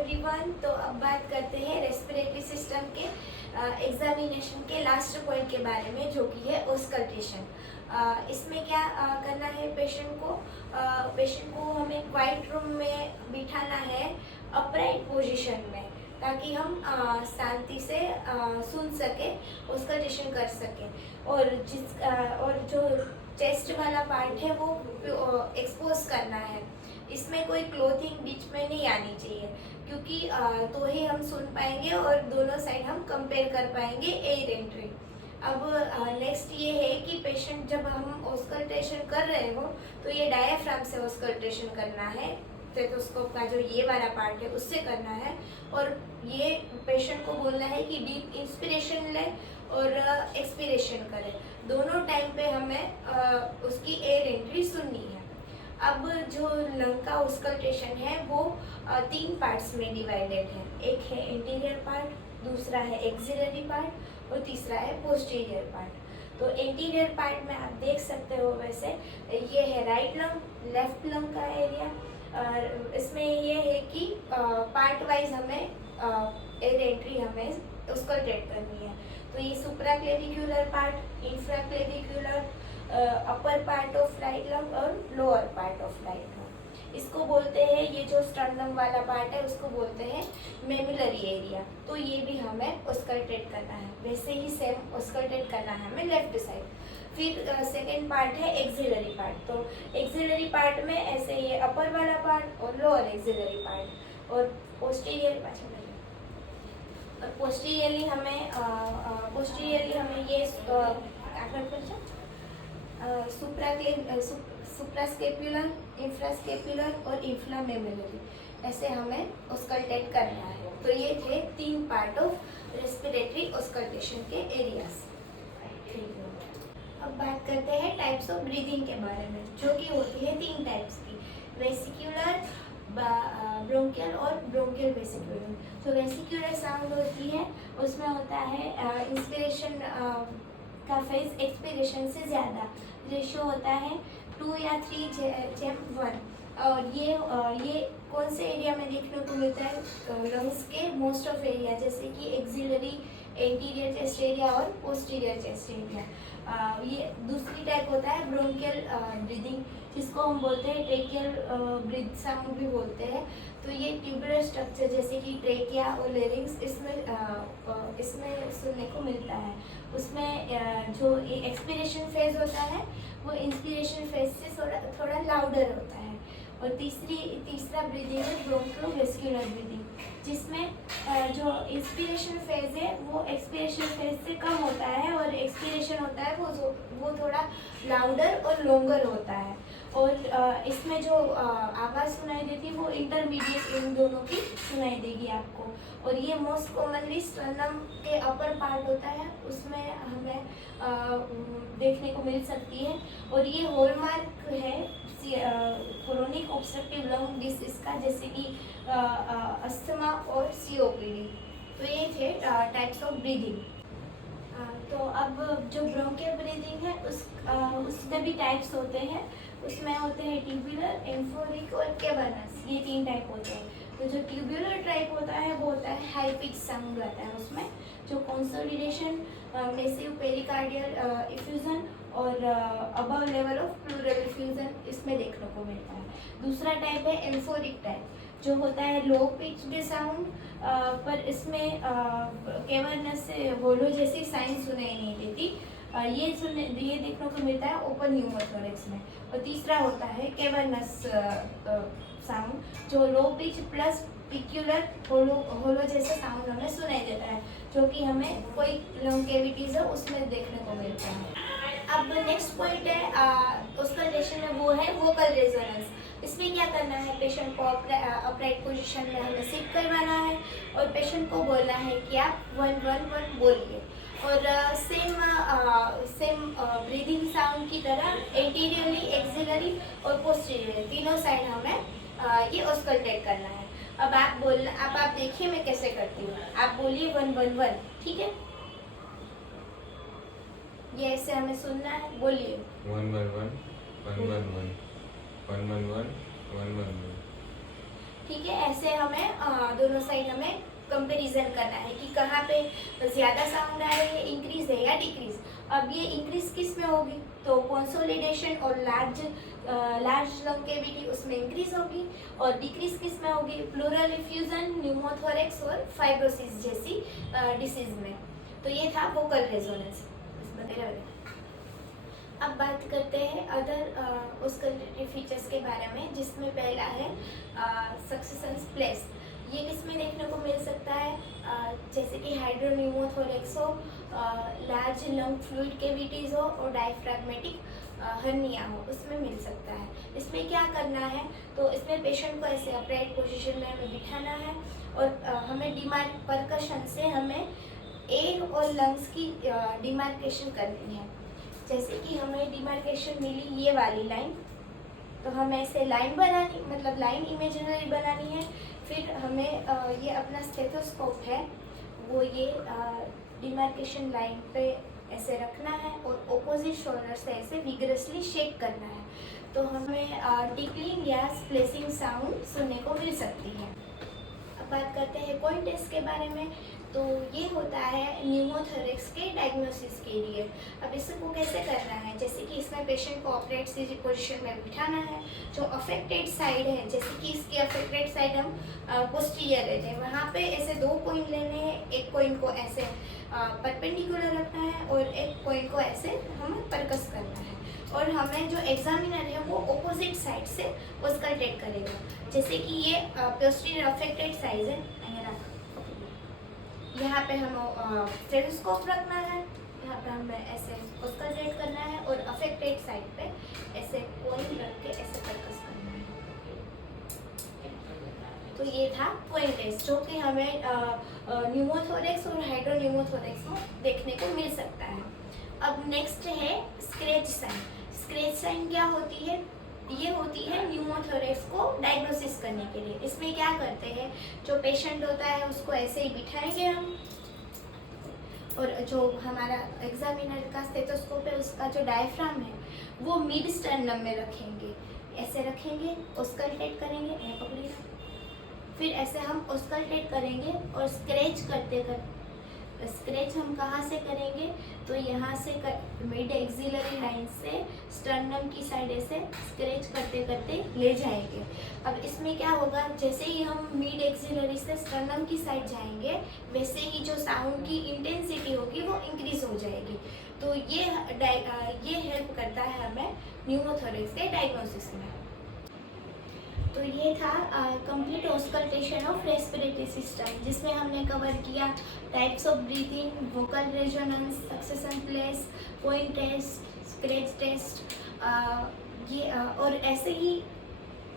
Everyone. तो अब बात करते हैं रेस्पिरेटरी सिस्टम के एग्जामिनेशन के लास्ट पॉइंट के बारे में, जो कि है ऑस्कल्टेशन। इसमें क्या करना है, पेशेंट को हमें क्वाइट रूम में बिठाना है अपराइट पोजीशन में, ताकि हम शांति से सुन सके, ऑस्कल्टेशन कर सके। और जो चेस्ट वाला पार्ट है वो एक्सपोज करना है। इसमें कोई क्लोथिंग बीच में नहीं आनी चाहिए, क्योंकि तो ही हम सुन पाएंगे और दोनों साइड हम कंपेयर कर पाएंगे एयर एंट्री। अब नेक्स्ट ये है कि पेशेंट जब हम ऑस्कल्टेशन कर रहे हो तो ये डायफ्राम से ऑस्कल्टेशन करना है, स्टेथोस्कोप का जो ये वाला पार्ट है उससे करना है। और ये पेशेंट को बोलना है कि डीप इंस्पिरेशन ले और एक्सपिरेशन करे, दोनों टाइम पे हमें उसकी एयर एंट्री सुननी है। अब जो लंग का ऑस्कल्टेशन है वो 3 पार्ट्स में डिवाइडेड है। एक है एंटीरियर पार्ट, दूसरा है एक्सिलरी पार्ट और तीसरा है पोस्टीरियर पार्ट। तो एंटीरियर पार्ट में आप देख सकते हो, वैसे ये है राइट लंग, लेफ्ट लंग का एरिया। इसमें ये है कि पार्ट वाइज हमें एयर एंट्री हमें ऑस्कल्टेट करनी है। तो ये supraclavicular part, infraclavicular, upper part of right lung और lower part of right lung. इसको बोलते हैं, ये जो स्टर्नम वाला पार्ट है उसको बोलते हैं मेमिलरी एरिया। तो ये भी हमें ऑस्कल्टेट करना है, वैसे ही सेम ऑस्कल्टेट करना है हमें लेफ्ट साइड। फिर सेकेंड पार्ट है एक्सिलरी पार्ट। तो एक्सिलरी पार्ट में ऐसे ये अपर वाला पार्ट और लोअर एक्सिलरी पार्ट और पोस्टीरियर पार्ट। और पोस्टीरियरली हमें ये सुप्रास्केपुलर, इंफ्रास्केपुलर और इंफ्रामेमुलरी, ऐसे हमें ऑस्कल्टेट करना है। तो ये थे 3 पार्ट ऑफ रेस्पिरेटरी ऑस्कल्टेशन के एरियाज। अब बात करते हैं टाइप्स ऑफ ब्रीदिंग के बारे में, जो कि होती है 3 टाइप्स की, वेसिक्युलर, ब्रोंकियल और ब्रोंकियल वेसिक्युलर। तो वेसिक्युलर साउंड होती है, उसमें होता है इंस्पिरेशन का फेज एक्सपिरेशन से ज़्यादा, रेशियो होता है 2 या 3:1। और ये कौन से एरिया में देखने को मिलता है, लंग्स के मोस्ट ऑफ एरिया, जैसे कि एक्सिलरी, एंटीरियर चेस्ट एरिया और पोस्टीरियर चेस्ट एरिया। ये दूसरी टाइप होता है ब्रोंकियल ब्रीदिंग, जिसको हम बोलते हैं ट्रेकियल ब्रीथ साउंड भी बोलते हैं। तो ये ट्यूबुलर स्ट्रक्चर जैसे कि ट्रेकिया और लेरिंग्स इसमें सुनने को मिलता है। उसमें जो एक्सपिरेशन फेज होता है वो इंस्पिरेशन फेज से थोड़ा लाउडर होता है। और तीसरा ब्रीदिंग है ब्रोंकोवेस्क्युलर ब्रीदिंग, जिसमें जो इंस्पिरेशन फेज है वो एक्सपिरेशन फेज से कम होता है और एक्सपिरेशन होता है वो थोड़ा लाउडर और लॉन्गर होता है। और इसमें जो आवाज़ सुनाई देती है वो इंटरमीडिएट इन दोनों की सुनाई देगी आपको। और ये मोस्ट कॉमनली स्टर्नम के अपर पार्ट होता है, उसमें हमें देखने को मिल सकती है। और ये हॉलमार्क है क्रोनिक ऑब्स्ट्रक्टिव लंग डिसीज का, जैसे कि अस्थमा और सीओपीडी। तो ये थे टाइप्स ऑफ ब्रीदिंग। तो अब जो ब्रोंकियल ब्रीदिंग है उसमें भी टाइप्स होते हैं। उसमें होते हैं ट्यूबुलर, एम्फोरिक और कैवर्नस, ये 3 टाइप होते हैं। तो जो ट्यूबुलर टाइप होता है वो होता है हाई पिच साउंड रहता है उसमें, जो कंसोलिडेशन, मैसिव पेरिकार्डियल इफ्यूजन और above level of pleural effusion इसमें देखने को मिलता है। दूसरा टाइप है एम्फोरिक टाइप, जो होता है लो पिच्ड साउंड, पर इसमें कैवर्नस से होलो जैसी साइन सुनाई नहीं देती। ये देखने को मिलता है ओपन न्यूमोथोरैक्स में। और तीसरा होता है कैवर्नस साउंड, जो लो पिच प्लस पिक्यूलर होलो जैसा साउंड हमें सुनाई देता है, जो कि हमें कोई लंग कैविटीज है उसमें देखने को मिलता है। अब नेक्स्ट पॉइंट है ऑस्कल्टेशन में, वो है वोकल रेजोनेंस। इसमें क्या करना है, पेशेंट को अपराइट पोजीशन में हमें सिट करवाना है और पेशेंट को बोलना है कि आप 1-1-1 बोलिए। और सेम ब्रीदिंग साउंड की तरह एंटीरियरली, एक्सिलरी और पोस्टीरियरली तीनों साइड हमें ये ऑस्कल्टेट करना है। अब आप देखिए मैं कैसे करती हूँ। आप बोलिए 1-1-1, ठीक है? ये ऐसे हमें सुनना है, बोलिए 1-1-1 1-1-1 1-1-1 1-1-1। ठीक है, ऐसे हमें दोनों साइड हमें कंपैरिजन करना है कि कहाँ पे ज़्यादा साउंड आ रही है, इंक्रीज है या डिक्रीज। अब ये इंक्रीज किस में होगी, तो कंसोलिडेशन और लार्ज लंग कैविटी उसमें इंक्रीज होगी, और डिक्रीज किस में होगी, प्लूरल इफ्यूजन, न्यूमोथोरेक्स और फाइब्रोसिस जैसी डिसीज में। तो ये था वोकल रेजोनेंस वगैरह। अब बात करते हैं अदर ऑस्कल्टेटरी फीचर्स के बारे में, जिसमें पहला है सक्सेशन प्लेस। ये किस में देखने को मिल सकता है, जैसे कि हाइड्रोन्यूमोथोरेक्स हो, लार्ज लंग फ्लूइड कैविटीज हो और डायफ्रैग्मेटिक हर्निया हो, उसमें मिल सकता है। इसमें क्या करना है, तो इसमें पेशेंट को ऐसे अपराइट पोजीशन में हमें बिठाना है और हमें परकशन से हमें एयर और लंग्स की डिमार्केशन करनी है। जैसे कि हमें डिमार्केशन मिली ये वाली लाइन, तो हमें ऐसे लाइन बनानी, मतलब लाइन इमेजिनरी बनानी है। फिर हमें ये अपना स्टेथोस्कोप है वो ये डिमार्केशन लाइन पे ऐसे रखना है और ऑपोजिट शोल्डर से ऐसे विगरसली शेक करना है, तो हमें टिकलिंग या स्प्लेसिंग साउंड सुनने को मिल सकती है। अब बात करते हैं कॉइन टेस्ट के बारे में, तो ये होता है न्यूमोथोरेक्स के डायग्नोसिस के लिए। अब इसको कैसे करना है, जैसे कि इसमें पेशेंट को ऑपरेट पोजीशन में बिठाना है। जो अफेक्टेड साइड है, जैसे कि इसकी अफेक्टेड साइड हम पोस्टीरियर रहते हैं, वहाँ पे ऐसे 2 कॉइन लेने हैं। एक कॉइन को ऐसे परपेंडिकुलर रखना है और एक कॉइन को ऐसे हमें परकस करना है, और हमें जो एग्जामिनर है वो ऑपोजिट साइड से ऑस्कल्टेट करेगा। जैसे कि ये पोस्टीरियर अफेक्टेड साइड है, यहाँ पे हमें स्टेथोस्कोप रखना है, यहाँ पे हमें ऐसे ऑस्कल्टेट करना है और अफेक्टेड साइड पे ऐसे कॉइन रख के ऐसे परकस करना है। तो ये था कॉइन टेस्ट, जो कि हमें न्यूमोथोरेक्स और हाइड्रोन्यूमोथोरेक्स में देखने को मिल सकता है। अब नेक्स्ट है स्क्रैच साइन। स्क्रैच साइन क्या होती है, ये होती है न्यूमोथोरेक्स को डायग्नोसिस करने के लिए। इसमें क्या करते हैं, जो पेशेंट होता है उसको ऐसे ही बिठाएंगे हम, और जो हमारा एग्जामिनर का स्टेथोस्कोप है उसका जो डायफ्राम है वो मिड स्टर्नम में रखेंगे, ऐसे रखेंगे, ऑस्कल्टेट करेंगे, पकड़िए, फिर ऐसे हम ऑस्कल्टेट करेंगे और स्क्रैच करते करते, स्क्रैच हम कहाँ से करेंगे, तो यहाँ से मिड एक्सिलरी लाइन से स्टर्नम की साइड ऐसे स्क्रैच करते करते ले जाएंगे। अब इसमें क्या होगा, जैसे ही हम मिड एक्सिलरी से स्टर्नम की साइड जाएंगे, वैसे ही जो साउंड की इंटेंसिटी होगी वो इंक्रीज हो जाएगी। तो ये हेल्प करता है हमें न्यूमोथोरेक्स के डायग्नोसिस में। तो ये था complete auscultation of respiratory system, जिसमें हमने कवर किया types of breathing, vocal resonance, succussion splash, coin test, scratch test, ये और ऐसे ही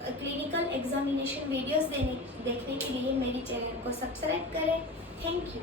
क्लिनिकल एग्जामिनेशन वीडियोस देखने के लिए मेरी चैनल को सब्सक्राइब करें। Thank you.